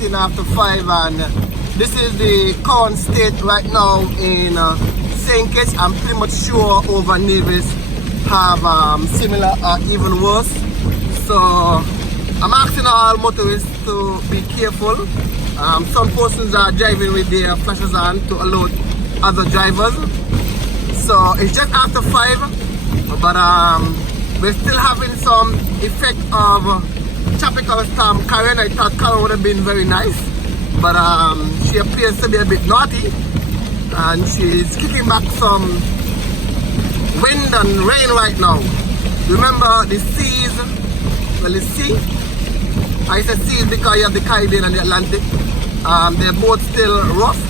15 after 5, and this is the current state right now in St. Kitts. I'm pretty much sure over Nevis have similar or even worse. So I'm asking all motorists to be careful. Some persons are driving with their flashes on to alert other drivers. So it's just after 5, but we're still having some effect of tropical storm Karen. I thought Karen would have been very nice, but she appears to be a bit naughty, and she's kicking back some wind and rain right now. Remember the seas, well, the sea, I said seas because you have the Caribbean and the Atlantic. They're both still rough,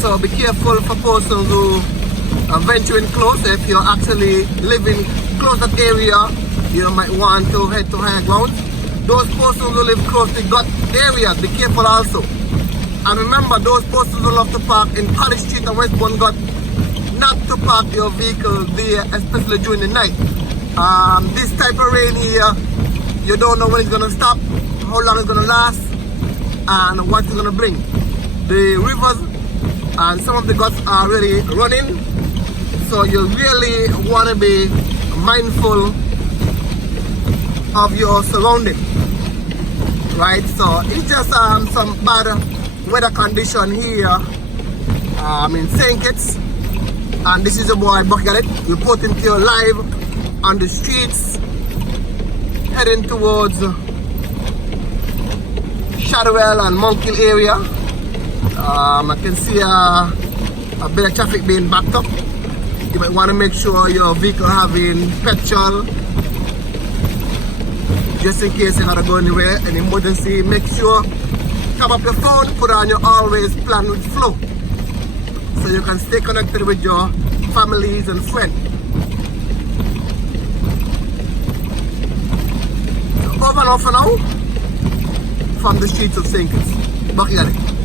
so be careful for persons who are venturing close. If you're actually living close to that area, you might want to head to higher ground. Those persons who live close to gut areas, be careful also. And remember, those persons who love to park in College Street and Westbourne Gut, not to park your vehicle there, especially during the night. This type of rain here, you don't know when it's going to stop, how long it's going to last, and what it's going to bring. The rivers and some of the guts are really running, so you really want to be mindful of your surroundings, right? So it's just some bad weather condition here in St. Kitts, and this is your boy Bucket reporting to you live on the streets heading towards Shadwell and Monkey area. I can see a bit of traffic being backed up. You might want to make sure your vehicle having petrol, just in case you gotta go anywhere, an emergency. Make sure tap up your phone, put on your always plan with flow, so you can stay connected with your families and friends. So over and off for now from the streets of St. Kitts. Back at it.